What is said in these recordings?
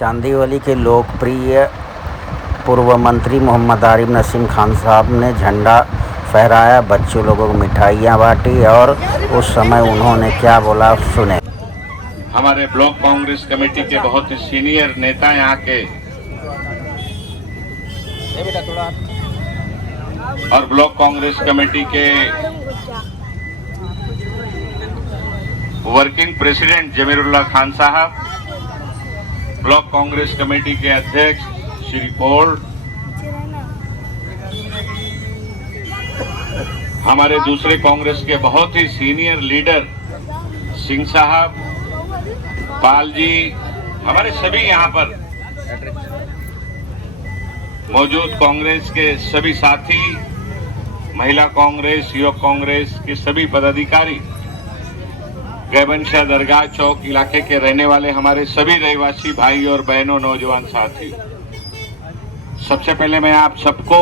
चांदीवली के लोकप्रिय पूर्व मंत्री मोहम्मद आरिफ नसीम खान साहब ने झंडा फहराया, बच्चों लोगों को मिठाइयाँ बांटी और उस समय उन्होंने क्या बोला सुने। हमारे ब्लॉक कांग्रेस कमेटी के बहुत ही सीनियर नेता यहाँ के और ब्लॉक कांग्रेस कमेटी के वर्किंग प्रेसिडेंट जमीरुल्लाह खान साहब, ब्लॉक कांग्रेस कमेटी के अध्यक्ष श्री पौल, हमारे दूसरे कांग्रेस के बहुत ही सीनियर लीडर सिंह साहब, पाल जी, हमारे सभी यहाँ पर मौजूद कांग्रेस के सभी साथी, महिला कांग्रेस, युवक कांग्रेस के सभी पदाधिकारी, गैबनशाह दरगाह चौक इलाके के रहने वाले हमारे सभी रहवासी भाई और बहनों, नौजवान साथी, सबसे पहले मैं आप सबको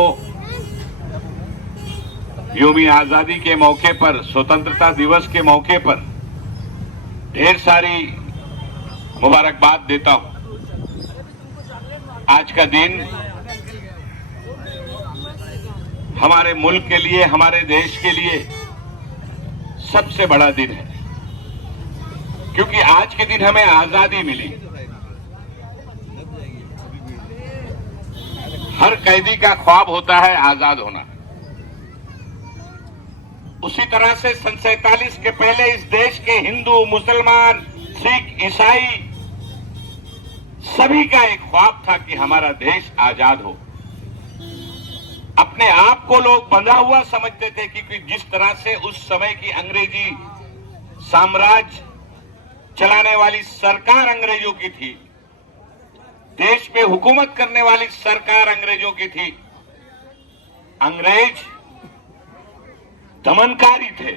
यौम आजादी के मौके पर, स्वतंत्रता दिवस के मौके पर ढेर सारी मुबारकबाद देता हूं। आज का दिन हमारे मुल्क के लिए, हमारे देश के लिए सबसे बड़ा दिन है, क्योंकि आज के दिन हमें आजादी मिली। हर कैदी का ख्वाब होता है आजाद होना। उसी तरह से सन 47 के पहले इस देश के हिंदू, मुसलमान, सिख, ईसाई सभी का एक ख्वाब था कि हमारा देश आजाद हो। अपने आप को लोग बंधा हुआ समझते थे, क्योंकि जिस तरह से उस समय की अंग्रेजी साम्राज्य चलाने वाली सरकार अंग्रेजों की थी, देश पे हुकूमत करने वाली सरकार अंग्रेजों की थी। अंग्रेज दमनकारी थे,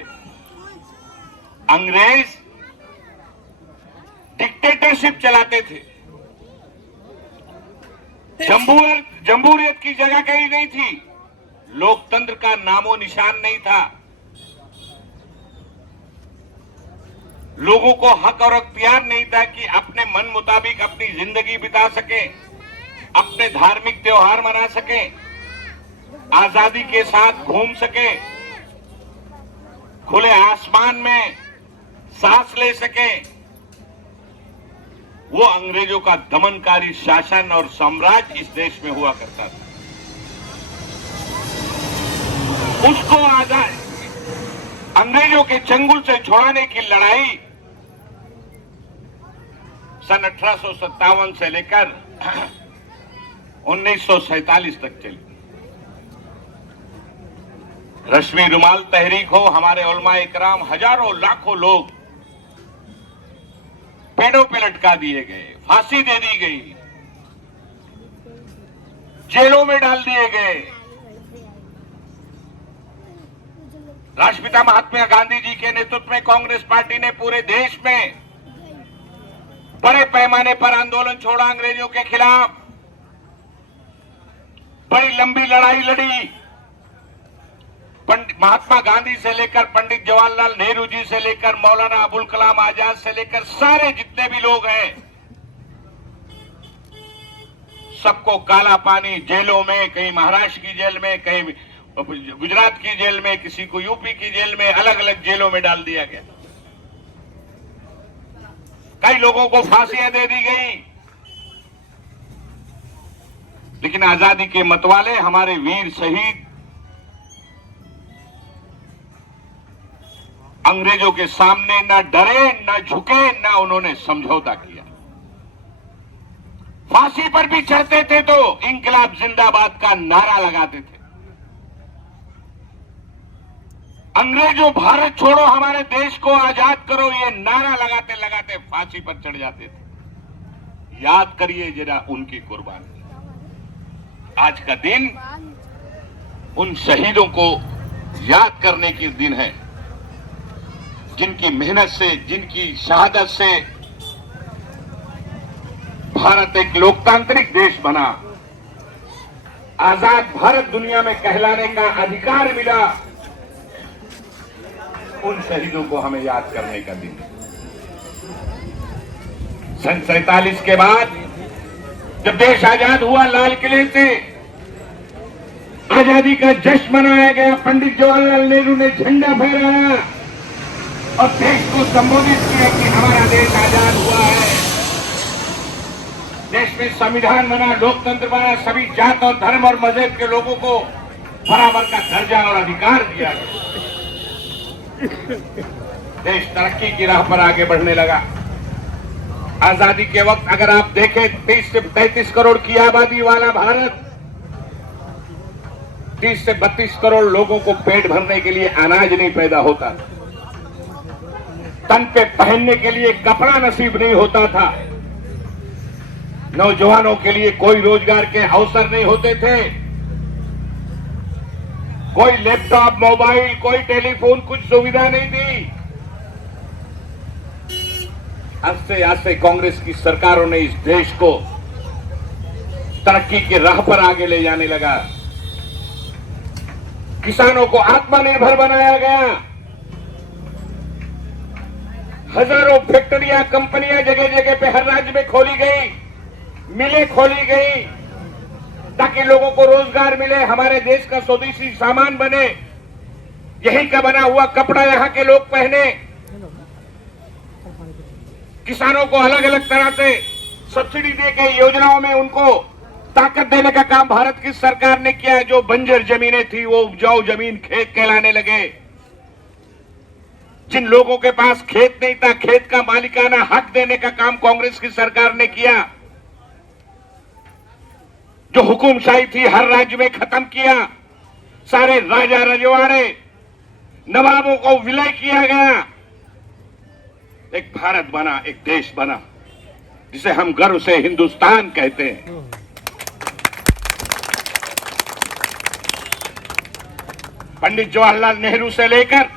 अंग्रेज डिक्टेटरशिप चलाते थे। जमहूरियत की जगह कहीं नहीं थी, लोकतंत्र का नामो निशान नहीं था। लोगों को हक और अख्तियार नहीं था कि अपने मन मुताबिक अपनी जिंदगी बिता सके, अपने धार्मिक त्योहार मना सके, आजादी के साथ घूम सके, खुले आसमान में सांस ले सके। वो अंग्रेजों का दमनकारी शासन और साम्राज्य इस देश में हुआ करता था। उसको आजाद अंग्रेजों के चंगुल से छुड़ाने की लड़ाई सन 1857 से लेकर 1947 तक चली। रश्मि रुमाल तहरीक हो, हमारे उलमा इकराम, हजारों लाखों लोग पेड़ों पे लटका दिए गए, फांसी दे दी गई, जेलों में डाल दिए गए। राष्ट्रपिता महात्मा गांधी जी के नेतृत्व में कांग्रेस पार्टी ने पूरे देश में बड़े पैमाने पर आंदोलन छोड़ा, अंग्रेजों के खिलाफ बड़ी लंबी लड़ाई लड़ी। महात्मा गांधी से लेकर पंडित जवाहरलाल नेहरू जी से लेकर मौलाना अबुल कलाम आजाद से लेकर सारे जितने भी लोग हैं, सबको काला पानी जेलों में, कहीं महाराष्ट्र की जेल में, कहीं गुजरात की जेल में, किसी को यूपी की जेल में, अलग अलग जेलों में डाल दिया गया। कई लोगों को फांसियां दे दी गई। लेकिन आजादी के मतवाले हमारे वीर शहीद अंग्रेजों के सामने न डरे, न झुके, न उन्होंने समझौता किया। फांसी पर भी चढ़ते थे तो इंकलाब जिंदाबाद का नारा लगाते थे। अंग्रेजों भारत छोड़ो, हमारे देश को आजाद करो, ये नारा लगाते लगाते फांसी पर चढ़ जाते थे। याद करिए जरा उनकी कुर्बानी। आज का दिन उन शहीदों को याद करने के दिन है, जिनकी मेहनत से, जिनकी शहादत से भारत एक लोकतांत्रिक देश बना, आजाद भारत दुनिया में कहलाने का अधिकार मिला। उन शहीदों को हमें याद करने का दिन। सन 47 के बाद जब देश आजाद हुआ, लाल किले से आजादी का जश्न मनाया गया, पंडित जवाहरलाल नेहरू ने झंडा फहराया और देश को संबोधित किया कि हमारा देश आजाद हुआ है। देश में संविधान बना, लोकतंत्र बना, सभी जात और धर्म और मजहब के लोगों को बराबर का दर्जा और अधिकार दिया गया। देश तरक्की की राह पर आगे बढ़ने लगा। आजादी के वक्त अगर आप देखें 30 से 33 करोड़ की आबादी वाला भारत, 30 से 32 करोड़ लोगों को पेट भरने के लिए अनाज नहीं पैदा होता, तन पे पहनने के लिए कपड़ा नसीब नहीं होता था, नौजवानों के लिए कोई रोजगार के अवसर नहीं होते थे, कोई लैपटॉप, मोबाइल, कोई टेलीफोन, कुछ सुविधा नहीं थी। आस्ते आस्ते कांग्रेस की सरकारों ने इस देश को तरक्की के राह पर आगे ले जाने लगा। किसानों को आत्मनिर्भर बनाया गया। हजारों फैक्ट्रियां, कंपनियां जगह जगह पे हर राज्य में खोली गई, मिलें खोली गई ताकि लोगों को रोजगार मिले, हमारे देश का स्वदेशी सामान बने, यही का बना हुआ कपड़ा यहां के लोग पहने। किसानों को अलग अलग तरह से सब्सिडी देकर योजनाओं में उनको ताकत देने का काम भारत की सरकार ने किया। जो बंजर जमीनें थी वो उपजाऊ जमीन, खेत कहलाने लगे। जिन लोगों के पास खेत नहीं था, खेत का मालिकाना हक देने का काम कांग्रेस की सरकार ने किया। जो हुकुमशाही थी हर राज्य में खत्म किया। सारे राजा रजवाड़े, नवाबों को विलय किया गया। एक भारत बना, एक देश बना जिसे हम गर्व से हिंदुस्तान कहते हैं। पंडित जवाहरलाल नेहरू से लेकर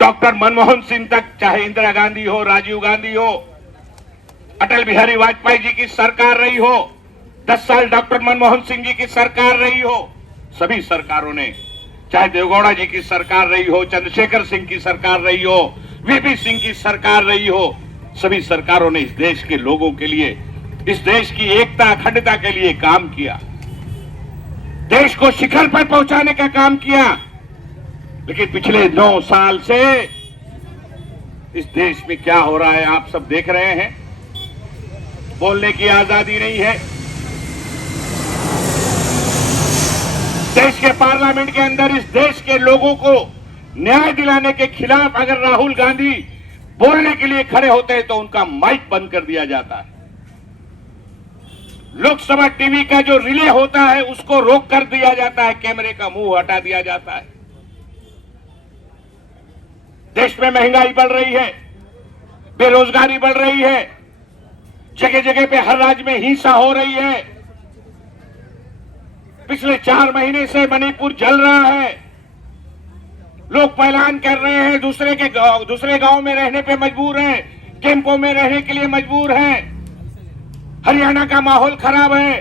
डॉक्टर मनमोहन सिंह तक, चाहे इंदिरा गांधी हो, राजीव गांधी हो, अटल बिहारी वाजपेयी जी की सरकार रही हो, 10 साल डॉक्टर मनमोहन सिंह जी की सरकार रही हो, सभी सरकारों ने, चाहे देवगौड़ा जी की सरकार रही हो, चंद्रशेखर सिंह की सरकार रही हो, वीपी सिंह की सरकार रही हो, सभी सरकारों ने इस देश के लोगों के लिए, इस देश की एकता अखंडता के लिए काम किया, देश को शिखर पर पहुंचाने का काम किया। लेकिन पिछले 9 साल से इस देश में क्या हो रहा है आप सब देख रहे हैं। बोलने की आजादी नहीं है। देश के पार्लियामेंट के अंदर इस देश के लोगों को न्याय दिलाने के खिलाफ अगर राहुल गांधी बोलने के लिए खड़े होते हैं तो उनका माइक बंद कर दिया जाता है। लोकसभा टीवी का जो रिले होता है उसको रोक कर दिया जाता है, कैमरे का मुंह हटा दिया जाता है। देश में महंगाई बढ़ रही है, बेरोजगारी बढ़ रही है, जगह जगह पे हर राज्य में हिंसा हो रही है। पिछले 4 महीने से मणिपुर जल रहा है। लोग पलायन कर रहे हैं, दूसरे गांव में रहने पे मजबूर हैं, कैंपों में रहने के लिए मजबूर हैं। हरियाणा का माहौल खराब है।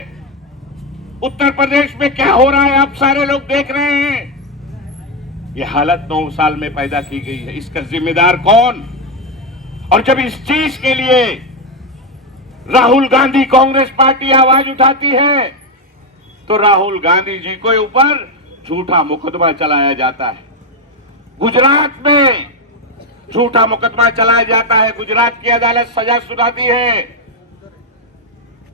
उत्तर प्रदेश में क्या हो रहा है आप सारे लोग देख रहे हैं। ये हालत 9 साल में पैदा की गई है। इसका जिम्मेदार कौन? और जब इस चीज के लिए राहुल गांधी कांग्रेस पार्टी आवाज उठाती है तो राहुल गांधी जी को ऊपर झूठा मुकदमा चलाया जाता है। गुजरात में झूठा मुकदमा चलाया जाता है। गुजरात की अदालत सजा सुनाती है,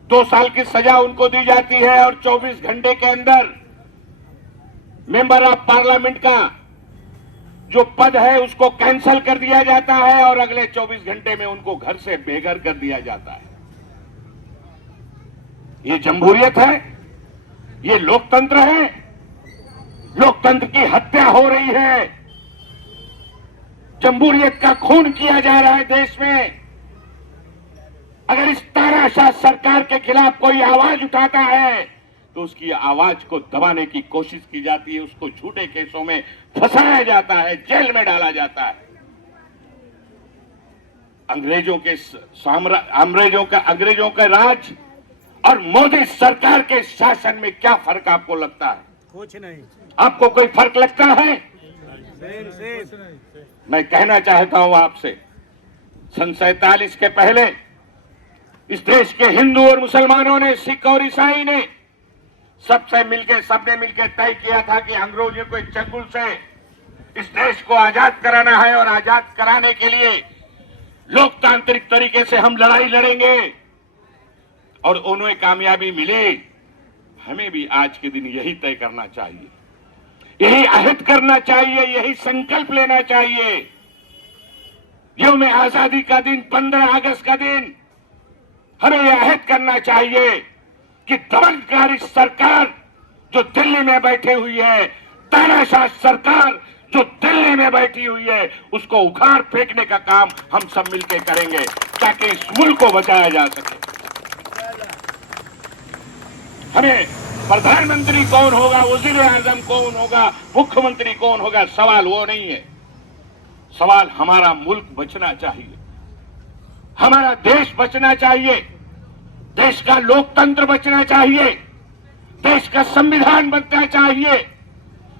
2 साल की सजा उनको दी जाती है और 24 घंटे के अंदर मेंबर ऑफ पार्लियामेंट का जो पद है उसको कैंसिल कर दिया जाता है और अगले 24 घंटे में उनको घर से बेघर कर दिया जाता है। ये जमहूरियत है? ये लोकतंत्र है? लोकतंत्र की हत्या हो रही है, जमहूरियत का खून किया जा रहा है देश में। अगर इस तानाशाह सरकार के खिलाफ कोई आवाज उठाता है तो उसकी आवाज को दबाने की कोशिश की जाती है, उसको झूठे केसों में फंसाया जाता है, जेल में डाला जाता है। अंग्रेजों का राज और मोदी सरकार के शासन में क्या फर्क आपको लगता है? कुछ नहीं। आपको कोई फर्क लगता है? मैं कहना चाहता हूं आपसे, सन 47 के पहले इस देश के हिंदू और मुसलमानों ने, सिख और ईसाई ने सबने मिलकर तय किया था कि अंग्रेजों को चंगुल से इस देश को आजाद कराना है और आजाद कराने के लिए लोकतांत्रिक तरीके से हम लड़ाई लड़ेंगे और उन्हें कामयाबी मिली। हमें भी आज के दिन यही तय करना चाहिए, यही अहद करना चाहिए, यही संकल्प लेना चाहिए। यौम आजादी का दिन 15 अगस्त का दिन हमें यह अहद करना चाहिए कि दमनकारी सरकार जो दिल्ली में बैठी हुई है, तानाशाह सरकार जो दिल्ली में बैठी हुई है, उसको उखाड़ फेंकने का काम हम सब मिलकर करेंगे ताकि इस मुल्क को बचाया जा सके। हमें प्रधानमंत्री कौन होगा, वजीर आजम कौन होगा, मुख्यमंत्री कौन होगा, सवाल वो नहीं है। सवाल हमारा मुल्क बचना चाहिए, हमारा देश बचना चाहिए, देश का लोकतंत्र बचना चाहिए, देश का संविधान बनना चाहिए,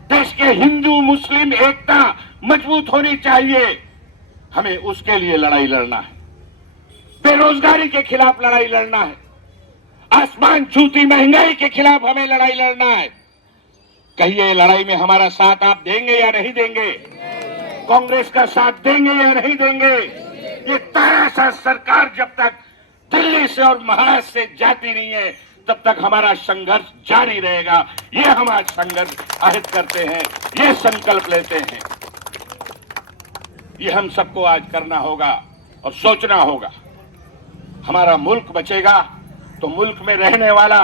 देश के हिंदू मुस्लिम एकता मजबूत होनी चाहिए। हमें उसके लिए लड़ाई लड़ना है, बेरोजगारी के खिलाफ लड़ाई लड़ना है, आसमान छूती महंगाई के खिलाफ हमें लड़ाई लड़ना है। कहिए लड़ाई में हमारा साथ आप देंगे या नहीं देंगे? कांग्रेस का साथ देंगे या नहीं देंगे? ये तानाशाह सरकार जब तक दिल्ली से और महाराष्ट्र से जाती नहीं है तब तक हमारा संघर्ष जारी रहेगा। ये हम आज संघर्ष अहद करते हैं, ये संकल्प लेते हैं। ये हम सबको आज करना होगा और सोचना होगा। हमारा मुल्क बचेगा तो मुल्क में रहने वाला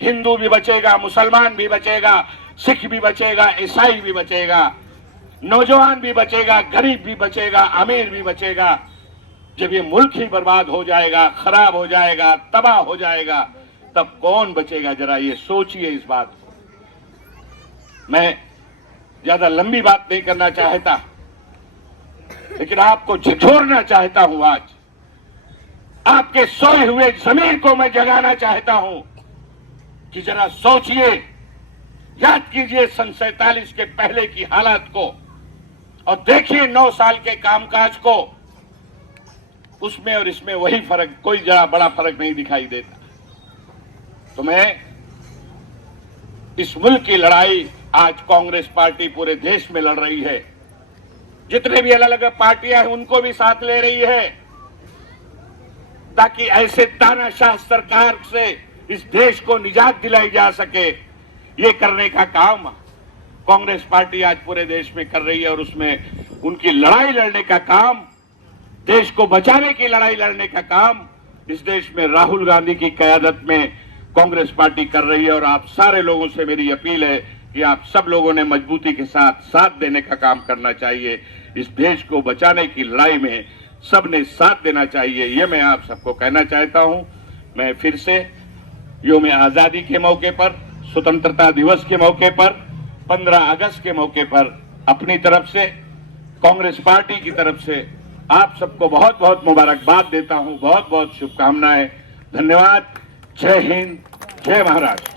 हिंदू भी बचेगा, मुसलमान भी बचेगा, सिख भी बचेगा, ईसाई भी बचेगा, नौजवान भी बचेगा, गरीब भी बचेगा, अमीर भी बचेगा। जब ये मुल्क ही बर्बाद हो जाएगा, खराब हो जाएगा, तबाह हो जाएगा, तब कौन बचेगा? जरा ये सोचिए इस बात को। मैं ज्यादा लंबी बात नहीं करना चाहता, लेकिन आपको झकझोरना चाहता हूं। आज आपके सोए हुए जमीर को मैं जगाना चाहता हूं कि जरा सोचिए, याद कीजिए सन 47 के पहले की हालात को और देखिए 9 साल के कामकाज को। उसमें और इसमें वही फर्क, कोई जरा बड़ा फर्क नहीं दिखाई देता। तो मैं इस मुल्क की लड़ाई आज कांग्रेस पार्टी पूरे देश में लड़ रही है, जितने भी अलग अलग पार्टियां हैं उनको भी साथ ले रही है, ताकि ऐसे तानाशाह सरकार से इस देश को निजात दिलाई जा सके। ये करने का काम कांग्रेस पार्टी आज पूरे देश में कर रही है और उसमें उनकी लड़ाई लड़ने का काम, देश को बचाने की लड़ाई लड़ने का काम इस देश में राहुल गांधी की क़यादत में कांग्रेस पार्टी कर रही है। और आप सारे लोगों से मेरी अपील है कि आप सब लोगों ने मजबूती के साथ देने का काम करना चाहिए। इस देश को बचाने की लड़ाई में सबने साथ देना चाहिए, ये मैं आप सबको कहना चाहता हूं। मैं फिर से यौम आजादी के मौके पर, स्वतंत्रता दिवस के मौके पर, 15 अगस्त के मौके पर अपनी तरफ से, कांग्रेस पार्टी की तरफ से आप सबको बहुत बहुत मुबारकबाद देता हूं, बहुत बहुत शुभकामनाएं। धन्यवाद। जय हिंद, जय महाराष्ट्र।